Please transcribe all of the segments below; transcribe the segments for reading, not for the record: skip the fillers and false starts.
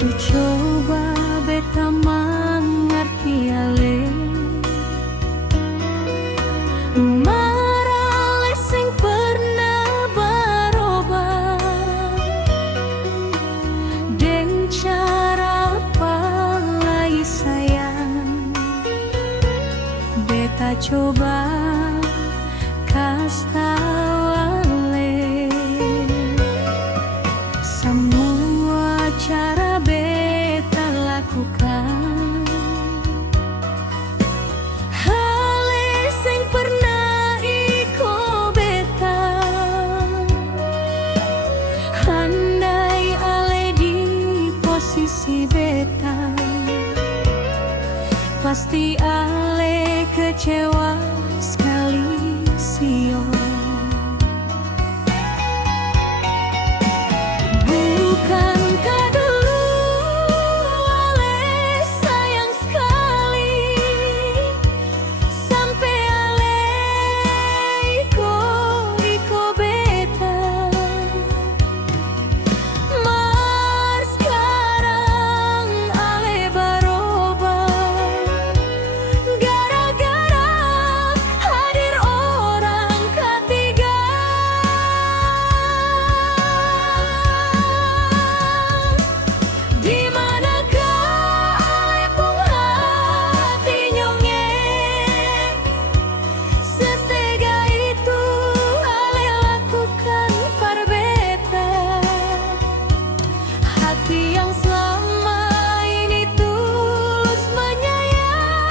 Coba beta mangerti ale marale sing pernah berubah deng cara palai sayang beta coba kas tau ale semua cara beta lakukan hal sing pernah iko beta andai ale di posisi beta pasti ale kecewa sekali sio. Bukankah dulu ale sayang sekali sampai ale iko beta mar sekarang ale berubah gara-gara hadir orang ketiga. Di manakah ale pun hati nyongeng setega itu ale lakukan par beta hati yang selama ini tulus menyayangi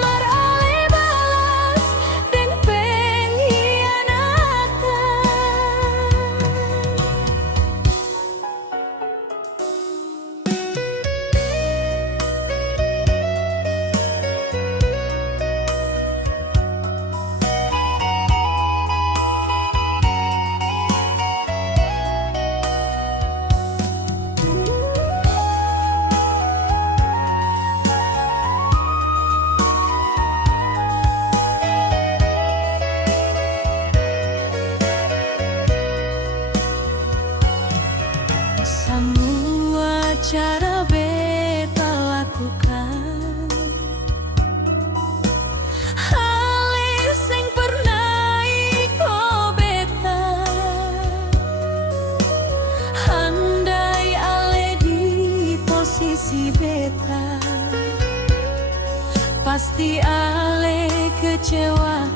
mar ale balas deng pengkhianatan. Semua cara beta lakukan hal sing pernah iko beta andai ale di posisi beta pasti ale kecewa